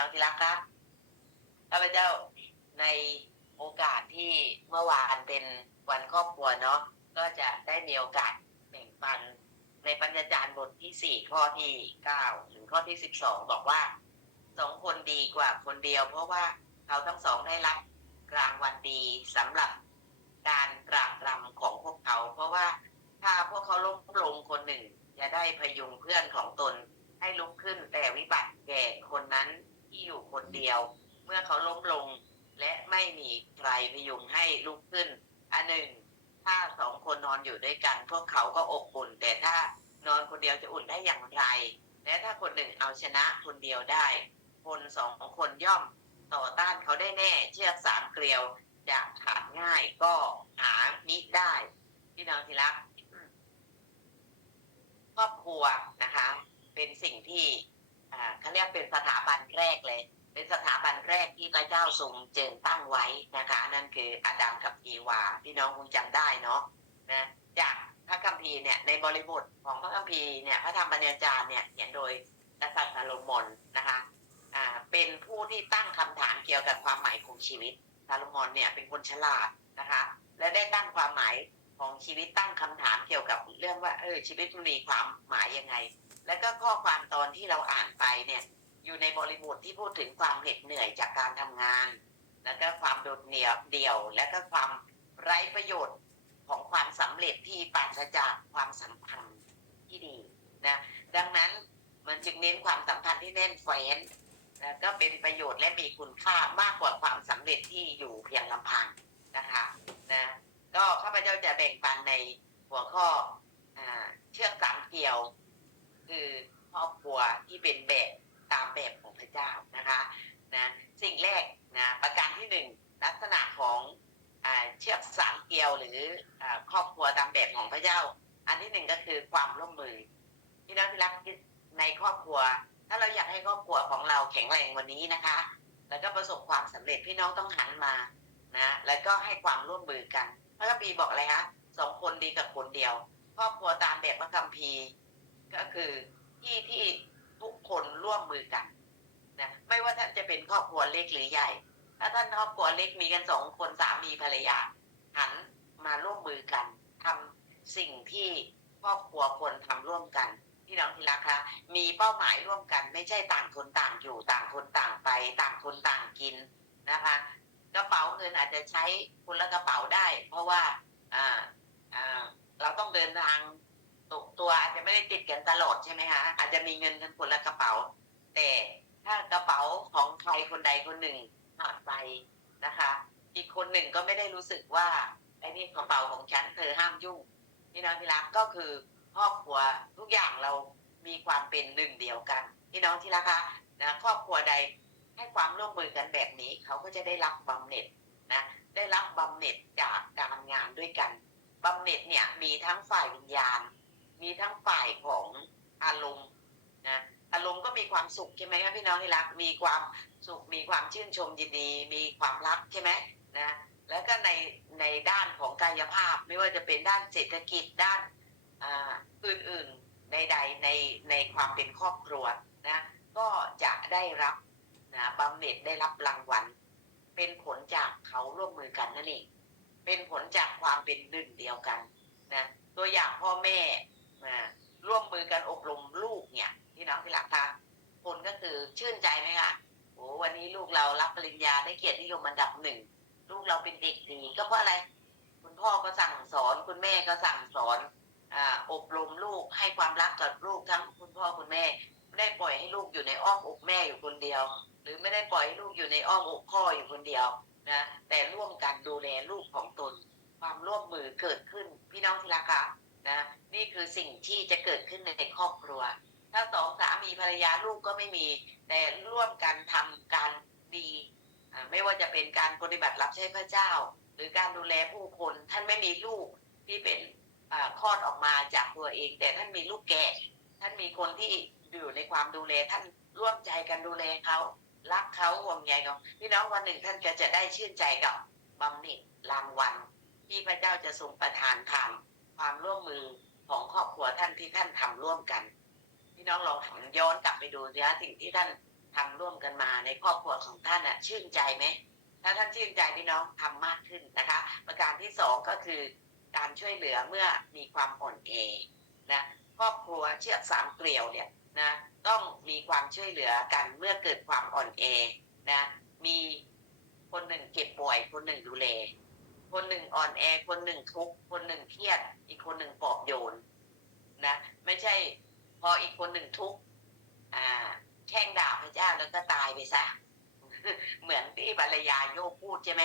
น้องที่รักคะข้าพเจ้าในโอกาสที่เมื่อวานเป็นวันครอบครัวเนาะก็จะได้มีโอกาสแบ่งปัน ในปัญญาจารย์บทที่สี่ข้อที่เก้าถึงข้อที่สิบสองบอกว่าสองคนดีกว่าคนเดียว เพราะว่าเขาทั้งสองได้รับรางวัลดีสำหรับการกราบรำของพวกเขา เพราะว่าถ้าพวกเขาล้มลงคนหนึ่ง จะได้พยุงเพื่อนของตนให้ลุกขึ้นแต่วิบัติแก่คนนั้น ที่อยู่คนเดียว เมื่อเขาล้มลง และไม่มีใครพยุงให้ลุกขึ้น อันหนึ่ง ถ้าสองคนนอนอยู่ด้วยกัน พวกเขาก็อบอุ่น แต่ถ้านอนคนเดียวจะอุ่นได้อย่างไร และถ้าคนหนึ่งเอาชนะคนเดียวได้ คนสองคนย่อมต่อต้านเขาได้แน่ เชือกสามเกลียวจะขาดง่ายก็หามิได้ พี่น้องที่รักครอบครัวนะคะ เป็นสิ่งที่ อ่าเขาเรียกเป็นสถาบันแรกเลย เป็นสถาบันแรกที่พระเจ้าทรงเจิญตั้งไว้นะคะ นั่นคืออาดัมกับอีวา พี่น้องคงจำได้เนาะนะจากพระคัมภีร์เนี่ยในบริบทของพระคัมภีร์เนี่ยพระธรรมบัญญัติจารย์เนี่ยเขียนโดยกษัตริย์ซาโลมอนนะคะอ่าเป็นผู้ที่ตั้งคำถามเกี่ยวกับความหมายของชีวิตซาโลมอนเนี่ยเป็นคนฉลาดนะคะ และได้ตั้งความหมายของชีวิตตั้งคำถามเกี่ยวกับเรื่องว่าเออชีวิตมันมีความหมายยังไง แล้วก็ข้อความตอนที่เราอ่านไปเนี่ย อยู่ในบริบทที่พูดถึงความเหน็ดเหนื่อยจากการทำงาน แล้วก็ความโดดเดี่ยวเดี่ยว และก็ความไร้ประโยชน์ของความสำเร็จที่ปราศจากความสัมพันธ์ที่ดีนะดังนั้นมันจึงเน้นความสัมพันธ์ที่แน่นแฟ้นแล้วก็เป็นประโยชน์และมีคุณค่ามากกว่าความสำเร็จที่อยู่เพียงลำพังนะคะนะก็ข้าพเจ้าจะแบ่งปันในหัวข้อเชือกสามเกลียว คือครอบครัวที่เป็นแบบตามแบบของพระเจ้านะคะนะสิ่งแรกนะประการที่หนึ่งลักษณะของอเชือกสามเกลียวหรือครอบครัวตามแบบของพระเจ้า อันที่หนึ่งก็คือความร่วมมือพี่น้องที่รักในครอบครัว ถ้าเราอยากให้ครอบครัวของเราแข็งแรงวันนี้นะคะ แล้วก็ประสบความสำเร็จพี่น้องต้องหันมานะแล้วก็ให้ความร่วมมือกันพระคัมภีร์บอกอะไรคะสองคนดีกับคนเดียว ครอบครัวตามแบบพระคัมภีร์ ก็คือที่ที่ทุกคนร่วมมือกันนะไม่ว่าท่านจะเป็นครอบครัวเล็กหรือใหญ่ ถ้าท่านครอบครัวเล็กมีกันสองคนสามีภรรยา หันมาร่วมมือกันทำสิ่งที่ครอบครัวควรทำร่วมกันพี่น้องที่รักคะมีเป้าหมายร่วมกัน ไม่ใช่ต่างคนต่างอยู่ต่างคนต่างไป ต่างคนต่างกินนะคะกระเป๋าเงินอาจจะใช้คนละกระเป๋าได้ เพราะว่าอ่าอ่าเราต้องเดินทาง ตกตัวอาจจะไม่ได้ติดกันตลอดใช่ไหมคะอาจจะมีเงินกันคนละกระเป๋า แต่ถ้ากระเป๋าของใครคนใดคนหนึ่งขาดไปนะคะ อีกคนหนึ่งก็ไม่ได้รู้สึกว่าไอ้นี่กระเป๋าของฉันเธอห้ามยุ่งพี่น้องที่รักก็คือครอบครัวทุกอย่างเรามีความเป็นหนึ่งเดียวกันพี่น้องที่รักคะนะครอบครัวใดให้ความร่วมมือกันแบบนี้เขาก็จะได้รับบำเหน็จนะได้รับบำเหน็จจากการงานด้วยกันบำเหน็จเนี่ยมีทั้งฝ่ายวิญญาณ มีทั้งฝ่ายของอารมณ์นะอารมณ์ก็มีความสุขใช่ไหมครับพี่น้องที่รักมีความสุขมีความชื่นชมยินดี มีความรักใช่ไหมนะแล้วก็ในในด้านของกายภาพไม่ว่าจะเป็นด้านเศรษฐกิจด้านอ่าอื่นๆใดๆในในความเป็นครอบครัวนะก็จะได้รับนะบำเหน็จได้รับรางวัล เป็นผลจากเขาร่วมมือกันนั่นเองเป็นผลจากความเป็นหนึ่งเดียวกันนะตัวอย่างพ่อแม่ ร่วมมือกันอบรมลูกเนี่ยพี่น้องที่หลักคะผลก็คือชื่นใจไหมคะโอ้วันนี้ลูกเรารับปริญญาได้เกียรตินิยมอันดับหนึ่งลูกเราเป็นเด็กดีก็เพราะอะไร คุณพ่อก็สั่งสอน คุณแม่ก็สั่งสอนอ่าอบรมลูกให้ความรักกับลูกทั้งคุณพ่อคุณแม่ไม่ได้ปล่อยให้ลูกอยู่ในอ้อมอกแม่อยู่คนเดียว หรือไม่ได้ปล่อยให้ลูกอยู่ในอ้อมอกพ่ออยู่คนเดียวนะแต่ร่วมกันดูแลลูกของตน ความร่วมมือเกิดขึ้นพี่น้องที่รักคะ นะนี่คือสิ่งที่จะเกิดขึ้นในครอบครัว ถ้าสองสามีภรรยาลูกก็ไม่มีแต่ร่วมกันทำการดี ไม่ว่าจะเป็นการปฏิบัติรับใช้พระเจ้า หรือการดูแลผู้คนท่านไม่มีลูกที่เป็นคลอดออกมาจากตัวเอง แต่ท่านมีลูกแก่ท่านมีคนที่อยู่ในความดูแลท่านร่วมใจกันดูแลเขารักเขาห่วงใยเขาพี่น้องวันหนึ่งท่านก็จะได้ชื่นใจกับบำเหน็จรางวัลที่พระเจ้าจะทรงประทานผ่าน ความร่วมมือของครอบครัวท่านที่ท่านทำร่วมกันพี่น้องลองหันย้อนกลับไปดูนะสิ่งที่ท่านทำร่วมกันมาในครอบครัวของท่านอะชื่นใจไหมถ้าท่านชื่นใจพี่น้องทำมากขึ้นนะคะ ประการที่สองก็คือการช่วยเหลือเมื่อมีความอ่อนแอนะครอบครัวเชือกสามเกลียวเนี่ยนะต้องมีความช่วยเหลือกันเมื่อเกิดความอ่อนแอนะมีคนหนึ่งเก็บป่วยคนหนึ่งดูแล คนหนึ่งอ่อนแอ คนหนึ่งทุกข์คนหนึ่งเครียด อีกคนหนึ่งปลอบโยนนะ ไม่ใช่พออีกคนหนึ่งทุกข์อ่าแช่งด่าพระเจ้าแล้วก็ตายไปซะเหมือนที่ภรรยาโยกพูดใช่ไหม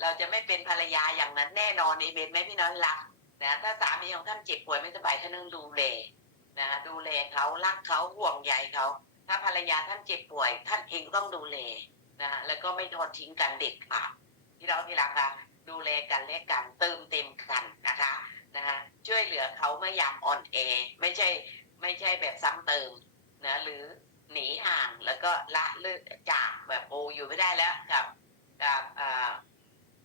เราจะไม่เป็นภรรยาอย่างนั้นแน่นอนในเบนไหมพี่น้องรักนะถ้าสามีของท่านเจ็บป่วยไม่สบายท่านต้องดูแลนะดูแลเขารักเขาห่วงใยเขาถ้าภรรยาท่านเจ็บป่วย ท่านเองต้องดูแลนะแล้วก็ไม่ทอดทิ้งกันเด็ดขาดที่เราที่รักค่ะ ดูแลกันและกันเติมเต็มกันนะคะนะคะช่วยเหลือเขาเมื่อยามอ่อนแอไม่ใช่ไม่ใช่แบบซ้ำเติมนะหรือหนีห่างแล้วก็ละเลิกจากแบบโออยู่ไม่ได้แล้วกับกับ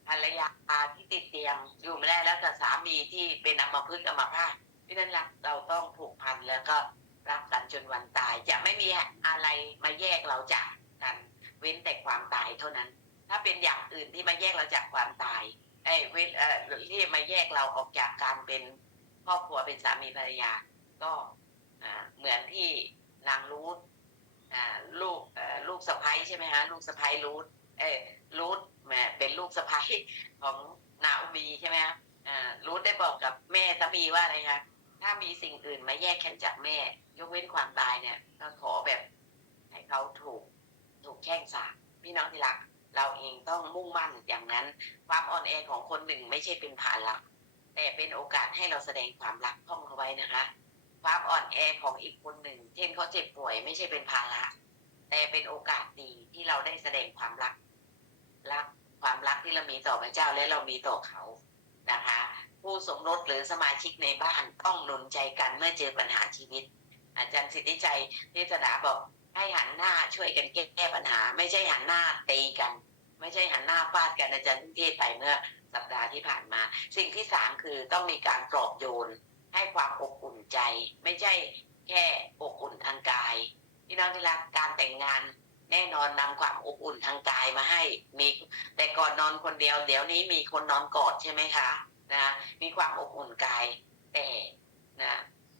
ภรรยาที่ติดเตียงอยู่ไม่ได้แล้วกับสามีที่เป็นอัมพฤกษ์อัมพาตพี่นั้นรักเราต้องผูกพันแล้วก็รักกันจนวันตายจะไม่มีอะไรมาแยกเราจากกัน เว้นแต่ความตายเท่านั้น ถ้าเป็นอย่างอื่นที่มาแยกเราจากความตายไอ้ยเว้นเอ่อที่มาแยกเราออกจากการเป็นครอบครัวเป็นสามีภรรยา ก็อ่าเหมือนที่นางรูทอ่าลูกเอ่อลูกสะพ้ยใช่ไหมฮะลูกสะพ้ยรูทเอ้ยรูทแหมเป็นลูกสะพ้ยของนาอุมีใช่ไหมฮะอ่ารูทได้บอกกับแม่สามีว่าอะไรคะถ้ามีสิ่งอื่นมาแยกฉันจากแม่ ยกเว้นความตายเนี่ยก็ขอแบบให้เขาถูกถูกแช่งสาปพี่น้องที่รัก เราเองต้องมุ่งมั่นอย่างนั้น ความอ่อนแอของคนหนึ่งไม่ใช่เป็นภาระแต่เป็นโอกาสให้เราแสดงความรักท่องเขาไว้นะคะ ความอ่อนแอของอีกคนหนึ่ง เช่นเขาเจ็บป่วยไม่ใช่เป็นภาระ แต่เป็นโอกาสดีที่เราได้แสดงความรัก รักความรักที่เรามีต่อพระเจ้าและเรามีต่อเขานะคะ ผู้สมรสหรือสมาชิกในบ้านต้องหนุนใจกันเมื่อเจอปัญหาชีวิต อาจารย์สิทธิชัยเทศนาบอก ให้หันหน้าช่วยกันแก้ปัญหา ไม่ใช่หันหน้าตีกัน ไม่ใช่หันหน้าฟาดกันอาจารย์เทศไปเมื่อสัปดาห์ที่ผ่านมา สิ่งที่สามคือต้องมีการปลอบโยน ให้ความอบอุ่นใจ ไม่ใช่แค่อบอุ่นทางกายพี่น้องที่รักการแต่งงานแน่นอนนำความอบอุ่นทางกายมาให้ มีแต่ก่อนนอนคนเดียว เดี๋ยวนี้มีคนนอนกอดใช่ไหมคะนะมีความอบอุ่นกายแต่นะ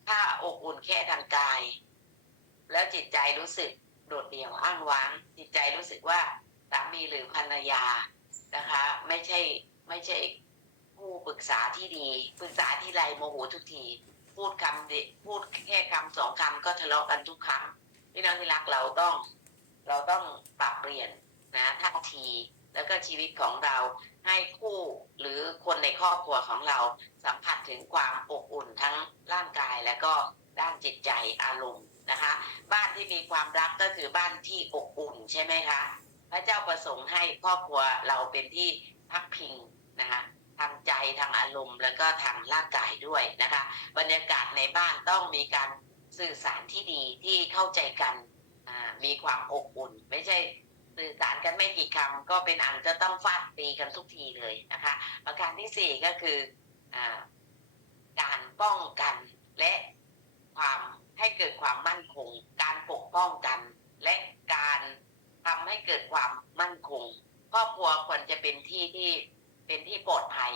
ถ้าอบอุ่นแค่ทางกาย แล้วจิตใจรู้สึกโดดเดี่ยวอ้างว้าง จิตใจรู้สึกว่าสามีหรือภรรยานะคะ ไม่ใช่ไม่ใช่ผู้ปรึกษาที่ดีปรึกษาที่ไรโมโหทุกที พูดคำพูดแค่คำสองคำก็ทะเลาะกันทุกครั้งพี่น้องที่รักเราต้อง เราต้องปรับเปลี่ยนนะท่าทีแล้วก็ชีวิตของเราให้คู่หรือคนในครอบครัวของเราสัมผัสถึงความอบอุ่นทั้งร่างกายและก็ด้านจิตใจอารมณ์ นะคะ บ้านที่มีความรักก็คือบ้านที่อบอุ่นใช่ไหมคะ พระเจ้าประสงค์ให้ครอบครัวเราเป็นที่พักพิงนะคะทางใจทางอารมณ์แล้วก็ทางร่างกายด้วยนะคะ บรรยากาศในบ้านต้องมีการสื่อสารที่ดีที่เข้าใจกันมีความอบอุ่น ไม่ใช่สื่อสารกันไม่กี่คำก็เป็นอันจะต้องฟาดตีกันทุกทีเลยนะคะประการที่สี่ก็คืออการป้องกันและความ ให้เกิดความมั่นคง การปกป้องกัน และการทำให้เกิดความมั่นคงครอบครัวควรจะเป็นที่ที่เป็นที่ปลอดภัย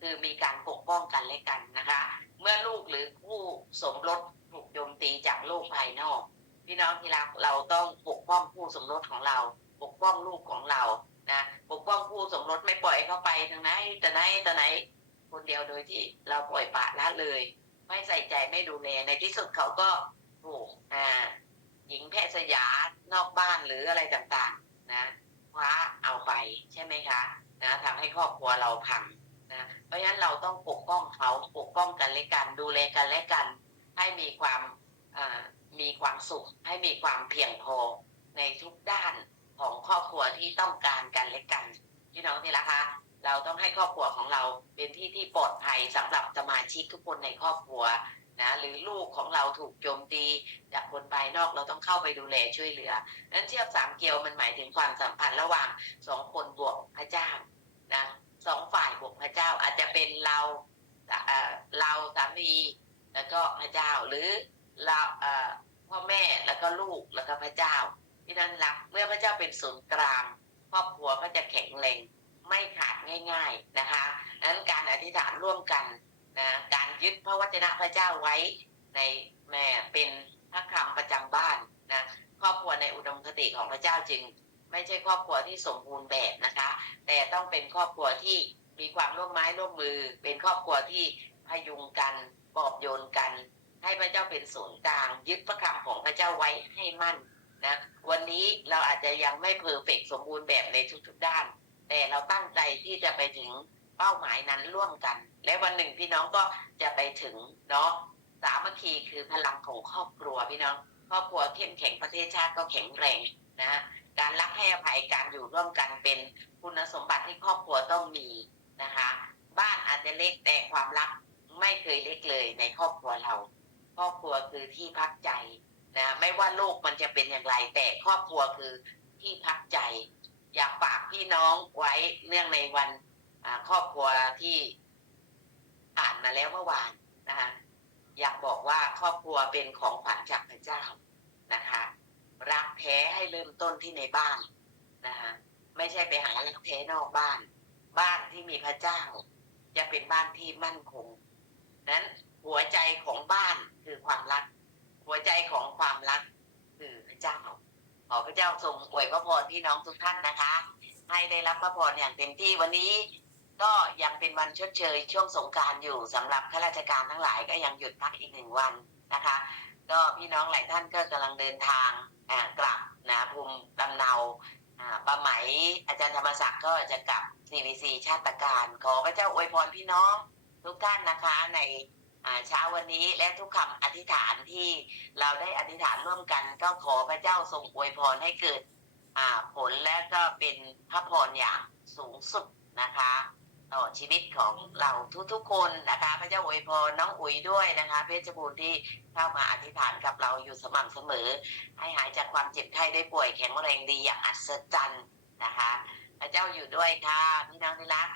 คือมีการปกป้องกันและกันนะคะ เมื่อลูกหรือผู้สมรสถูกโจมตีจากโลกภายนอก พี่น้องที่รักเราต้องปกป้องผู้สมรสของเรา ปกป้องลูกของเรานะปกป้องผู้สมรสไม่ปล่อยเข้าไปทางไหนแต่ไหนแต่ไหนคนเดียวโดยที่เราปล่อยปละละเลย ไม่ใส่ใจไม่ดูแลในที่สุดเขาก็ถูกอ่าหญิงแพทย์สยานอกบ้านหรืออะไรต่างๆ นะคว้าเอาไปใช่ไหมคะนะทำให้ครอบครัวเราพังนะเพราะฉะนั้นเราต้องปกป้องเขาปกป้องกันและกันดูแลกันและกัน ให้มีความมีความสุข ให้มีความเพียงพอในทุกด้านของครอบครัวที่ต้องการกันและกันพี่น้องนี่ละคะ เราต้องให้ครอบครัวของเราเป็นที่ที่ปลอดภัยสำหรับสมาชิกทุกคนในครอบครัวนะหรือลูกของเราถูกโจมตีจากคนภายนอกเราต้องเข้าไปดูแลช่วยเหลือนั้นเทียบสามเกลียวมันหมายถึงความสัมพันธ์ระหว่างสองคนบวกพระเจ้านะสองฝ่ายบวกพระเจ้าอาจจะเป็นเราเอ่อเราสามีแล้วก็พระเจ้าหรือเราอ่อพ่อแม่แล้วก็ลูกแล้วก็พระเจ้าพี่น้องรักเมื่อพระเจ้าเป็นศูนย์กลางครอบครัวก็จะแข็งแรง ไม่ขาดง่าย ๆนะคะดังนั้นการอธิษฐานร่วมกันนะการยึดพระวจนะพระเจ้าไว้ในแม่เป็นพระคำประจำบ้านนะครอบครัวในอุดมคติของพระเจ้าจึง ไม่ใช่ครอบครัวที่สมบูรณ์แบบนะคะ แต่ต้องเป็นครอบครัวที่มีความร่วมไม้ร่วมมือ เป็นครอบครัวที่พยุงกันปอบโยนกัน ให้พระเจ้าเป็นศูนย์กลาง ยึดพระคำของพระเจ้าไว้ให้มั่นนะวันนี้เราอาจจะยังไม่เพอร์เฟกสมบูรณ์แบบในทุกๆด้าน แต่เราตั้งใจที่จะไปถึงเป้าหมายนั้นร่วมกัน และวันหนึ่งพี่น้องก็จะไปถึงเนาะสามัคคีคือพลังของครอบครัวพี่น้อง ครอบครัวเข้มแข็งประเทศชาติก็แข็งแรงนะการรักให้อภัยการอยู่ร่วมกันเป็นคุณสมบัติที่ครอบครัวต้องมีนะคะ บ้านอาจจะเล็กแต่ความรักไม่เคยเล็กเลยในครอบครัวเรา ครอบครัวคือที่พักใจนะไม่ว่าโลกมันจะเป็นอย่างไร แต่ครอบครัวคือที่พักใจ อยากฝากพี่น้องไว้เนื่องในวันครอบครัวที่ผ่านมาแล้วเมื่อวานนะคะอยากบอกว่าครอบครัวเป็นของขวัญจากพระเจ้านะคะ รักแท้ให้เริ่มต้นที่ในบ้านนะคะไม่ใช่ไปหารักแท้นอกบ้าน บ้านที่มีพระเจ้า จะเป็นบ้านที่มั่นคงนั้นหัวใจของบ้านคือความรัก หัวใจของความรักคือพระเจ้า ขอพระเจ้าทรงอวยพระพรพี่น้องทุกท่านนะคะ ให้ได้รับพระพรอย่างเต็มที่วันนี้ ก็ยังเป็นวันชดเชยช่วงสงการอยู่สำหรับข้าราชการทั้งหลายก็ยังหยุดพักอีกหนึ่งวันนะคะ ก็พี่น้องหลายท่านก็กำลังเดินทางกลับนะภูมิลำเนาป้าไหมอาจารย์ธรรมศักดิ์ก็จะกลับ CVC ชาติการ ขอพระเจ้าอวยพรพี่น้องทุกท่านนะคะใน เช้าวันนี้และทุกคำอธิษฐานที่เราได้อธิษฐานร่วมกัน ก็ขอพระเจ้าทรงอวยพรให้เกิดอาผลและก็เป็นพระพรอย่างสูงสุดนะคะ ต่อชีวิตของเราทุกๆคนนะคะ พระเจ้าอวยพรน้องอุ๋ยด้วยนะคะ เพชรบูรณ์ที่เข้ามาอธิษฐานกับเราอยู่สม่ำเสมอ ให้หายจากความเจ็บไข้ได้ป่วยแข็งแรงดีอย่างอัศจรรย์นะคะ พระเจ้าอยู่ด้วยค่ะพี่น้องที่รัก